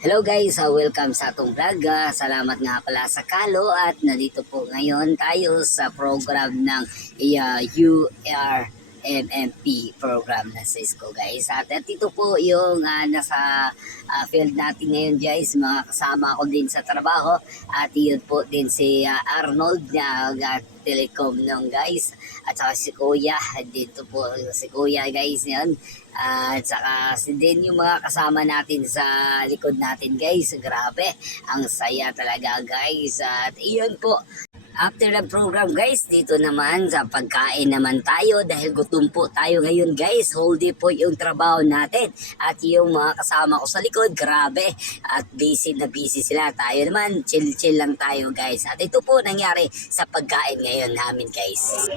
Hello guys, welcome sa atong vlog. Salamat nga pala sa kalo at nandito po ngayon tayo sa program ng URMMP program na Cisco guys. At dito po yung nasa field natin ngayon guys, mga kasama ko din sa trabaho at yun po din si Arnold na Telecom nung guys at saka si Kuya, dito po si Kuya guys yan. At saka din yung mga kasama natin sa likod natin guys. Grabe, ang saya talaga guys. At iyon po, after the program guys, dito naman sa pagkain naman tayo dahil gutom po tayo ngayon guys. Whole day po yung trabaho natin. At yung mga kasama ko sa likod, grabe. At busy na busy sila. Tayo naman, chill-chill lang tayo guys. At ito po nangyari sa pagkain ngayon namin guys.